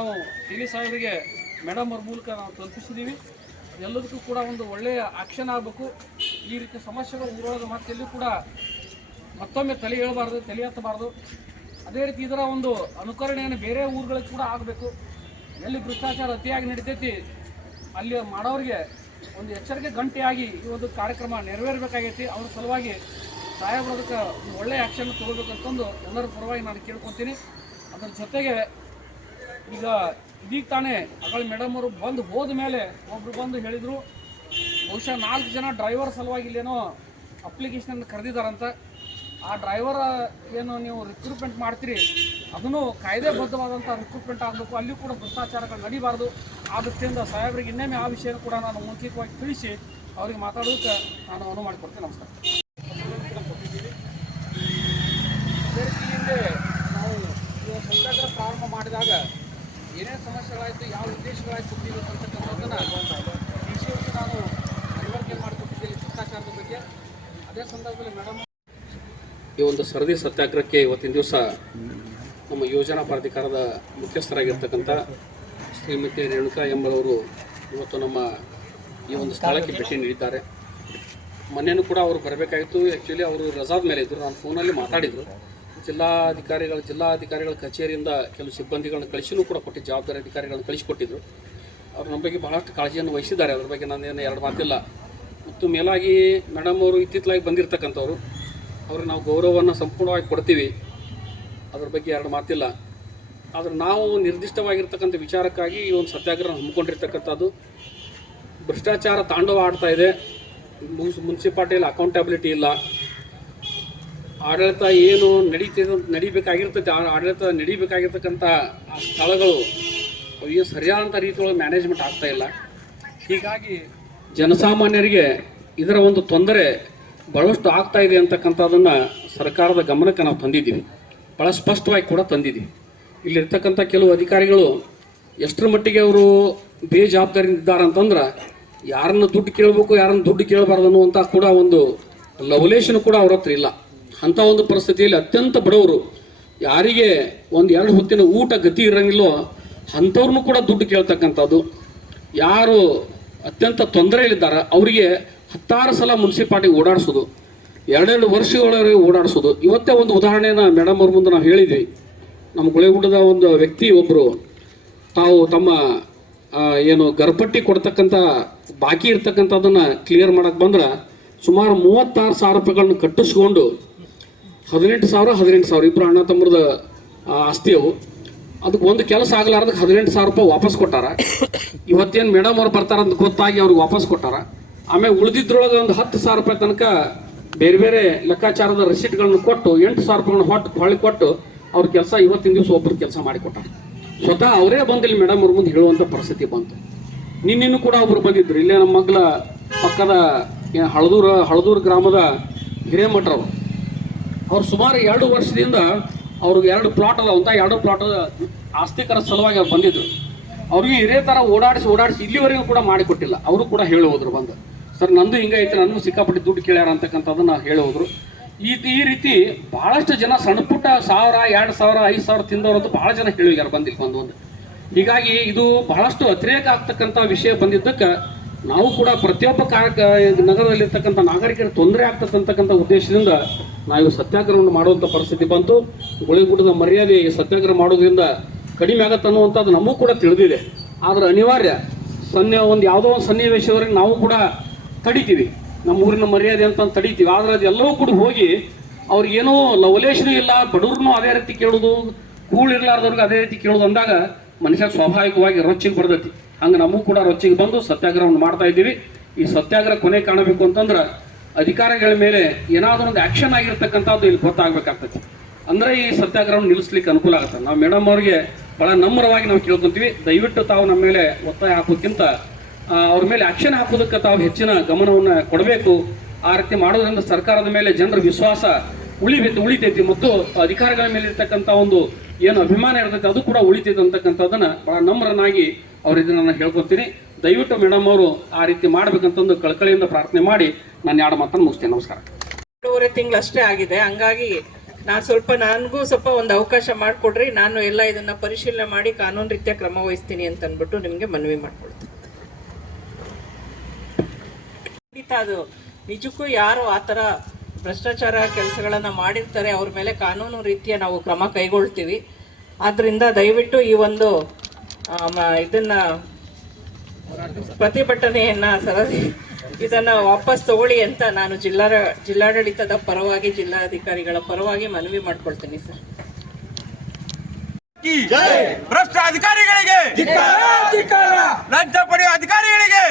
ನಾವು ಟಿ ಸಾಹೇಬರಿಗೆ ಮೇಡಮ್ ಅವ್ರ ಮೂಲಕ ನಾವು ತಲುಪಿಸಿದ್ದೀವಿ. ಎಲ್ಲದಕ್ಕೂ ಕೂಡ ಒಂದು ಒಳ್ಳೆಯ ಆಕ್ಷನ್ ಆಗಬೇಕು. ಈ ರೀತಿ ಸಮಸ್ಯೆಗಳು ಊರೊಳಗೆ ಮತ್ತೆಲ್ಲೂ ಕೂಡ ಮತ್ತೊಮ್ಮೆ ತಲೆ ಹೇಳಬಾರ್ದು, ತಲೆ ಎತ್ತಬಾರ್ದು. ಅದೇ ರೀತಿ ಇದರ ಒಂದು ಅನುಕರಣೆಯನ್ನು ಬೇರೆ ಊರುಗಳಿಗೆ ಕೂಡ ಆಗಬೇಕು. ಎಲ್ಲಿ ಭ್ರಷ್ಟಾಚಾರ ಅತಿಯಾಗಿ ನಡೀತೈತಿ ಅಲ್ಲಿ ಮಾಡೋರಿಗೆ ಒಂದು ಎಚ್ಚರಿಕೆ ಗಂಟೆಯಾಗಿ ಈ ಒಂದು ಕಾರ್ಯಕ್ರಮ ನೆರವೇರಬೇಕಾಗೈತಿ. ಅವ್ರ ಸಲುವಾಗಿ ಸಾಹೇಬರದಕ್ಕೆ ಒಂದು ಒಳ್ಳೆಯ ಆ್ಯಕ್ಷನ್ ತೊಗೋಬೇಕಂತಂದು ಎಲ್ಲರ ಪರವಾಗಿ ನಾನು ಕೇಳ್ಕೊತೀನಿ. ಅದರ ಜೊತೆಗೆ ಈಗ ಇದೀಗ ತಾನೇ ಅಗಳ ಮೇಡಮ್ ಅವರು ಬಂದು ಹೋದ ಮೇಲೆ ಒಬ್ಬರು ಬಂದು ಹೇಳಿದರು, ಬಹುಶಃ 4 ಜನ ಡ್ರೈವರ್ ಸಲುವಾಗಿ ಇಲ್ಲೇನೋ ಅಪ್ಲಿಕೇಶನ್ ಕರೆದಿದ್ದಾರಂತ. ಆ ಡ್ರೈವರ್ ಏನು ನೀವು ರಿಕ್ರೂಟ್ಮೆಂಟ್ ಮಾಡ್ತೀರಿ ಅದನ್ನು ಕಾಯ್ದೆಬದ್ಧವಾದಂಥ ರಿಕ್ರೂಟ್ಮೆಂಟ್ ಆಗಬೇಕು, ಅಲ್ಲಿ ಕೂಡ ಭ್ರಷ್ಟಾಚಾರಗಳು ನಡೀಬಾರ್ದು. ಆ ದೃಷ್ಟಿಯಿಂದ ಸಾಹೇಬರಿಗೆ ಇನ್ನೊಮ್ಮೆ ಆ ವಿಷಯ ಕೂಡ ನಾನು ಮೌಖಿಕವಾಗಿ ತಿಳಿಸಿ ಅವರಿಗೆ ಮಾತಾಡೋದಕ್ಕೆ ನಾನು ಅನುವು ಮಾಡಿಕೊಡ್ತೀನಿ. ನಮಸ್ಕಾರ. ಅದೇ ರೀತಿ ಹಿಂದೆ ನಾವು ಈ ಸತ್ಯಾಗ್ರಹ ಪ್ರಾರಂಭ ಮಾಡಿದಾಗ ಏನೇನು ಸಮಸ್ಯೆಗಳಾಯಿತು, ಯಾವ ಉದ್ದೇಶಗಳಾಯಿತು ಅಂತಕ್ಕಂಥದ್ದನ್ನು ಡಿಸಿಯವರಿಗೆ ನಾನು ಅರಿವರಿಕೆ ಮಾಡಿಕೊಟ್ಟಿದ್ದೇನೆ ಭ್ರಷ್ಟಾಚಾರದ ಬಗ್ಗೆ. ಅದೇ ಸಂದರ್ಭದಲ್ಲಿ ಮೇಡಮ್ ಈ ಒಂದು ಸರದಿ ಸತ್ಯಾಗ್ರಹಕ್ಕೆ ಇವತ್ತಿನ ದಿವಸ ನಮ್ಮ ಯೋಜನಾ ಪ್ರಾಧಿಕಾರದ ಮುಖ್ಯಸ್ಥರಾಗಿರ್ತಕ್ಕಂಥ ಶ್ರೀಮತಿ ರೇಣುಕಾ ಎಂಬರವರು ಇವತ್ತು ನಮ್ಮ ಈ ಒಂದು ಸ್ಥಳಕ್ಕೆ ಭೇಟಿ ನೀಡಿದ್ದಾರೆ. ಮೊನ್ನೆನೂ ಕೂಡ ಅವರು ಬರಬೇಕಾಗಿತ್ತು. ಆ್ಯಕ್ಚುಲಿ ಅವರು ರಜಾದ ಮೇಲೆ ಇದ್ದರು. ನಾನು ಫೋನಲ್ಲಿ ಮಾತಾಡಿದರು. ಜಿಲ್ಲಾಧಿಕಾರಿಗಳ ಕಚೇರಿಯಿಂದ ಕೆಲವು ಸಿಬ್ಬಂದಿಗಳನ್ನ ಕಳಿಸಿನೂ ಕೂಡ ಕೊಟ್ಟಿದ್ದು, ಜವಾಬ್ದಾರಿ ಅಧಿಕಾರಿಗಳನ್ನ ಕಳಿಸಿಕೊಟ್ಟಿದ್ರು. ಅವರು ನಮ್ಮ ಬಗ್ಗೆ ಬಹಳಷ್ಟು ಕಾಳಜಿಯನ್ನು ವಹಿಸಿದ್ದಾರೆ. ಅದ್ರ ಬಗ್ಗೆ ನಾನೇನು ಎರಡು ಮಾತಿಲ್ಲ. ಮತ್ತು ಮೇಲಾಗಿ ಮೇಡಮ್ ಅವರು ಇತ್ತಿತ್ತಲಾಗಿ ಬಂದಿರತಕ್ಕಂಥವ್ರು, ಅವ್ರಿಗೆ ನಾವು ಗೌರವವನ್ನು ಸಂಪೂರ್ಣವಾಗಿ ಕೊಡ್ತೀವಿ. ಅದ್ರ ಬಗ್ಗೆ ಎರಡು ಮಾತಿಲ್ಲ. ಆದರೆ ನಾವು ನಿರ್ದಿಷ್ಟವಾಗಿರ್ತಕ್ಕಂಥ ವಿಚಾರಕ್ಕಾಗಿ ಈ ಒಂದು ಸತ್ಯಾಗ್ರಹ ಹಮ್ಮಿಕೊಂಡಿರ್ತಕ್ಕಂಥದ್ದು. ಭ್ರಷ್ಟಾಚಾರ ತಾಂಡವ ಆಡ್ತಾ ಇದೆ. ಮುನ್ಸಿಪಾಲ್ಟಿಯಲ್ಲಿ ಅಕೌಂಟಬಿಲಿಟಿ ಇಲ್ಲ. ಆಡಳಿತ ಏನು ನಡಿಬೇಕಾಗಿರ್ತೈತೆ ಆಡಳಿತ ನಡಿಬೇಕಾಗಿರ್ತಕ್ಕಂಥ ಆ ಸ್ಥಳಗಳು ಅವು ಸರಿಯಾದಂಥ ರೀತಿಯೊಳಗೆ ಮ್ಯಾನೇಜ್ಮೆಂಟ್ ಆಗ್ತಾ ಇಲ್ಲ. ಹೀಗಾಗಿ ಜನಸಾಮಾನ್ಯರಿಗೆ ಇದರ ಒಂದು ತೊಂದರೆ ಬಹಳಷ್ಟು ಆಗ್ತಾ ಇದೆ ಅಂತಕ್ಕಂಥದ್ದನ್ನು ಸರ್ಕಾರದ ಗಮನಕ್ಕೆ ನಾವು ತಂದಿದ್ದೀವಿ. ಭಾಳ ಸ್ಪಷ್ಟವಾಗಿ ಕೂಡ ತಂದಿದ್ದೀವಿ. ಇಲ್ಲಿರ್ತಕ್ಕಂಥ ಕೆಲವು ಅಧಿಕಾರಿಗಳು ಎಷ್ಟರ ಮಟ್ಟಿಗೆ ಅವರು ಬೇಜವಾಬ್ದಾರಿಯಿಂದ ಇದ್ದಾರೆ ಅಂತಂದ್ರೆ, ಯಾರನ್ನು ದುಡ್ಡು ಕೇಳಬೇಕು, ಯಾರನ್ನು ದುಡ್ಡು ಕೇಳಬಾರ್ದು ಅನ್ನುವಂಥ ಕೂಡ ಒಂದು ಲವಲೇಶನ್ ಕೂಡ ಅವ್ರ ಹತ್ರ ಇಲ್ಲ. ಅಂಥ ಒಂದು ಪರಿಸ್ಥಿತಿಯಲ್ಲಿ ಅತ್ಯಂತ ಬಡವರು, ಯಾರಿಗೆ 1-2 ಹೊತ್ತಿನ ಊಟ ಗತಿ ಇರೋಂಗಿಲ್ಲೋ ಅಂಥವ್ರನ್ನೂ ಕೂಡ ದುಡ್ಡು ಕೇಳ್ತಕ್ಕಂಥದ್ದು. ಯಾರು ಅತ್ಯಂತ ತೊಂದರೆಯಲ್ಲಿದ್ದಾರೆ ಅವರಿಗೆ 10 ಸಲ ಮುನ್ಸಿಪಾಲ್ಟಿಗೆ ಓಡಾಡಿಸೋದು, 2 ವರ್ಷಗಳವರೆಗೆ ಓಡಾಡಿಸೋದು. ಇವತ್ತೇ ಒಂದು ಉದಾಹರಣೆನ ಮೇಡಮ್ ಅವ್ರ ಮುಂದೆ ನಾವು ಹೇಳಿದ್ವಿ. ನಮ್ಮ ಗುಳೇಗುಡ್ಡದ ಒಂದು ವ್ಯಕ್ತಿ ಒಬ್ಬರು ತಾವು ತಮ್ಮ ಏನು ಗರ್ಭಟ್ಟಿ ಕೊಡ್ತಕ್ಕಂಥ ಬಾಕಿ ಇರ್ತಕ್ಕಂಥದ್ದನ್ನು ಕ್ಲಿಯರ್ ಮಾಡೋಕ್ಕೆ ಬಂದ್ರೆ ಸುಮಾರು 36,000 ರೂಪಾಯಿಗಳನ್ನ ಕಟ್ಟಿಸ್ಕೊಂಡು 18,000 ಇಬ್ಬರು ಅಣ್ಣ ತಮ್ಮರದ ಆಸ್ತಿ ಅವು. ಅದಕ್ಕೆ ಒಂದು ಕೆಲಸ ಆಗಲಾರ್ದಕ್ಕೆ 18,000 ರೂಪಾಯಿ ವಾಪಸ್ ಕೊಟ್ಟಾರ. ಇವತ್ತೇನು ಮೇಡಮ್ ಅವ್ರು ಬರ್ತಾರಂತ ಗೊತ್ತಾಗಿ ಅವ್ರಿಗೆ ವಾಪಸ್ ಕೊಟ್ಟಾರ. ಆಮೇಲೆ ಉಳಿದಿದ್ರೊಳಗೆ ಒಂದು 10,000 ರೂಪಾಯಿ ತನಕ ಬೇರೆ ಬೇರೆ ಲೆಕ್ಕಾಚಾರದ ರಿಸಿಟ್ಗಳನ್ನು ಕೊಟ್ಟು 8,000 ರೂಪಾಯಿಗಳನ್ನ ಹೊಳ್ಳಿ ಕೊಟ್ಟು ಅವ್ರ ಕೆಲಸ ಇವತ್ತಿನ ದಿವಸ ಒಬ್ಬರು ಕೆಲಸ ಮಾಡಿಕೊಟ್ಟಾರ. ಸ್ವತಃ ಅವರೇ ಬಂದಿಲ್ಲ ಮೇಡಮ್ ಅವ್ರ ಮುಂದೆ ಹೇಳುವಂಥ ಪರಿಸ್ಥಿತಿ ಬಂತು. ನಿನ್ನೇನು ಕೂಡ ಒಬ್ರು ಬಂದಿದ್ರು. ಇಲ್ಲೇ ನಮ್ಮ ಮಗ್ಲ ಪಕ್ಕದ ಹಳದೂರು ಗ್ರಾಮದ ಹಿರೇಮಠರವರು. ಅವ್ರು ಸುಮಾರು 2 ವರ್ಷದಿಂದ ಅವ್ರಿಗೆ 2 ಪ್ಲಾಟ್ ಅದಾವಂತ, 2 ಪ್ಲಾಟ್ ಆಸ್ತಿಕರ ಸಲುವಾಗಿ ಅವ್ರು ಬಂದಿದ್ರು. ಅವ್ರಿಗೆ ಇದೇ ಥರ ಓಡಾಡಿಸಿ ಇಲ್ಲಿವರೆಗೂ ಕೂಡ ಮಾಡಿಕೊಟ್ಟಿಲ್ಲ. ಅವರು ಕೂಡ ಹೇಳಿ ಹೋದ್ರು ಬಂದು, ಸರ್ ನಂದು ಹಿಂಗೈತೆ, ನನಗೂ ಸಿಕ್ಕಾಪಟ್ಟೆ ದುಡ್ಡು ಕೇಳ್ಯಾರ ಅಂತಕ್ಕಂಥದ್ದನ್ನು ಹೇಳಿ ಹೋದ್ರು. ಈ ರೀತಿ ಭಾಳಷ್ಟು ಜನ ಸಣ್ಣ ಪುಟ್ಟ 1,000, 2,000, 5,000 ತಿಂದವರಂತೂ ಭಾಳ ಜನ ಹೇಳಿಗ್ಯಾರ ಬಂದು. ಹೀಗಾಗಿ ಇದು ಬಹಳಷ್ಟು ಅತಿರೇಕ ಆಗ್ತಕ್ಕಂಥ ವಿಷಯ ಬಂದಿದ್ದಕ್ಕೆ ನಾವು ಕೂಡ ಪ್ರತಿಯೊಬ್ಬ ನಗರದಲ್ಲಿರ್ತಕ್ಕಂಥ ನಾಗರಿಕರಿಗೆ ತೊಂದರೆ ಆಗ್ತಕ್ಕಂಥ ಉದ್ದೇಶದಿಂದ ನಾವು ಸತ್ಯಾಗ್ರಹವನ್ನು ಮಾಡುವಂಥ ಪರಿಸ್ಥಿತಿ ಬಂತು. ಗುಳೇಗುಡ್ಡದ ಮರ್ಯಾದೆ ಈ ಸತ್ಯಾಗ್ರಹ ಮಾಡೋದ್ರಿಂದ ಕಡಿಮೆ ಆಗತ್ತೆ ಅನ್ನುವಂಥದ್ದು ನಮಗೂ ಕೂಡ ತಿಳಿದಿದೆ. ಆದರೆ ಅನಿವಾರ್ಯ ಒಂದು ಯಾವುದೋ ಒಂದು ಸನ್ನಿವೇಶವರೆಗೆ ನಾವು ಕೂಡ ತಡಿತೀವಿ, ನಮ್ಮ ಊರಿನ ಮರ್ಯಾದೆ ಅಂತ ತಡಿತೀವಿ. ಆದರೆ ಅದೆಲ್ಲವೂ ಕೂಡ ಹೋಗಿ ಅವ್ರಿಗೇನೋ ಲವಲೇಶನೂ ಇಲ್ಲ, ಬಡವ್ರನ್ನೂ ಅದೇ ರೀತಿ ಕೇಳೋದು, ಕೂಳಿರ್ಲಾರ್ದವ್ರಿಗೆ ಅದೇ ರೀತಿ ಕೇಳೋದು ಅಂದಾಗ ಮನುಷ್ಯ ಸ್ವಾಭಾವಿಕವಾಗಿ ರೊಚ್ಚಿಗೆ ಬರ್ತೈತಿ. ಹಂಗೆ ನಮಗೂ ಕೂಡ ರೊಚ್ಚಿಗೆ ಬಂದು ಸತ್ಯಾಗ್ರಹವನ್ನು ಮಾಡ್ತಾ ಇದ್ದೀವಿ. ಈ ಸತ್ಯಾಗ್ರಹ ಕೊನೆ ಕಾಣಬೇಕು ಅಂತಂದ್ರೆ ಅಧಿಕಾರಿಗಳ ಮೇಲೆ ಏನಾದರೂ ಒಂದು ಆ್ಯಕ್ಷನ್ ಆಗಿರ್ತಕ್ಕಂಥದ್ದು ಇಲ್ಲಿ ಗೊತ್ತಾಗಬೇಕಾಗ್ತೈತಿ. ಅಂದರೆ ಈ ಸತ್ಯಾಗ್ರಹವನ್ನು ನಿಲ್ಲಿಸ್ಲಿಕ್ಕೆ ಅನುಕೂಲ ಆಗುತ್ತೆ. ನಾವು ಮೇಡಮ್ ಅವ್ರಿಗೆ ಭಾಳ ನಮ್ರವಾಗಿ ನಾವು ಕೇಳ್ಕೊತೀವಿ, ದಯವಿಟ್ಟು ತಾವು ನಮ್ಮ ಮೇಲೆ ಒತ್ತಾಯ ಹಾಕೋಕ್ಕಿಂತ ಅವ್ರ ಮೇಲೆ ಆ್ಯಕ್ಷನ್ ಹಾಕೋದಕ್ಕೆ ತಾವು ಹೆಚ್ಚಿನ ಗಮನವನ್ನು ಕೊಡಬೇಕು. ಆ ರೀತಿ ಮಾಡೋದ್ರಿಂದ ಸರ್ಕಾರದ ಮೇಲೆ ಜನರ ವಿಶ್ವಾಸ ಉಳಿತೈತಿ ಮತ್ತು ಅಧಿಕಾರಿಗಳ ಮೇಲೆ ಇರ್ತಕ್ಕಂಥ ಒಂದು ಏನು ಅಭಿಮಾನ ಇರ್ತೈತೆ ಅದು ಕೂಡ ಉಳಿತೈತೆ ಅಂತಕ್ಕಂಥದ್ದನ್ನು ಭಾಳ ನಮ್ರನಾಗಿ ಅವ್ರಿಗೆ ನಾನು ಹೇಳ್ಕೊತೀನಿ. ದಯವಿಟ್ಟು ಮೇಡಮ್ ಅವರು ಆ ರೀತಿ ಮಾಡ್ಬೇಕಂತಂದು ಕಳಕಳಿಯಿಂದ ಪ್ರಾರ್ಥನೆ ಮಾಡಿ ನಾನು 2 ಮಾತನ್ನು ಮುಗಿಸ್ತೇನೆ. ನಮಸ್ಕಾರ. 2.5 ತಿಂಗಳು ಅಷ್ಟೇ ಆಗಿದೆ. ಹಂಗಾಗಿ ನನಗೂ ಸ್ವಲ್ಪ ಒಂದು ಅವಕಾಶ ಮಾಡಿಕೊಡ್ರಿ, ನಾನು ಎಲ್ಲ ಇದನ್ನ ಪರಿಶೀಲನೆ ಮಾಡಿ ಕಾನೂನು ರೀತ್ಯ ಕ್ರಮ ವಹಿಸ್ತೀನಿ ಅಂತ ಅಂದ್ಬಿಟ್ಟು ನಿಮ್ಗೆ ಮನವಿ ಮಾಡ್ಕೊಳ್ತೀನಿ. ಖಂಡಿತ ಅದು ನಿಜಕ್ಕೂ ಯಾರು ಆತರ ಭ್ರಷ್ಟಾಚಾರ ಕೆಲಸಗಳನ್ನ ಮಾಡಿರ್ತಾರೆ ಅವ್ರ ಮೇಲೆ ಕಾನೂನು ರೀತಿಯ ನಾವು ಕ್ರಮ ಕೈಗೊಳ್ತೀವಿ. ಆದ್ರಿಂದ ದಯವಿಟ್ಟು ಈ ಒಂದು ಇದನ್ನ ಪ್ರತಿಭಟನೆಯನ್ನ ಇದನ್ನ ವಾಪಸ್ ತಗೊಳ್ಳಿ ಅಂತ ನಾನು ಜಿಲ್ಲಾಡಳಿತದ ಪರವಾಗಿ, ಜಿಲ್ಲಾಧಿಕಾರಿಗಳ ಪರವಾಗಿ ಮನವಿ ಮಾಡ್ಕೊಳ್ತೀನಿ ಸರ್. ಭ್ರಷ್ಟ ಅಧಿಕಾರಿಗಳಿಗೆ, ಲಂಚ ಪಡೆಯುವ ಅಧಿಕಾರಿಗಳಿಗೆ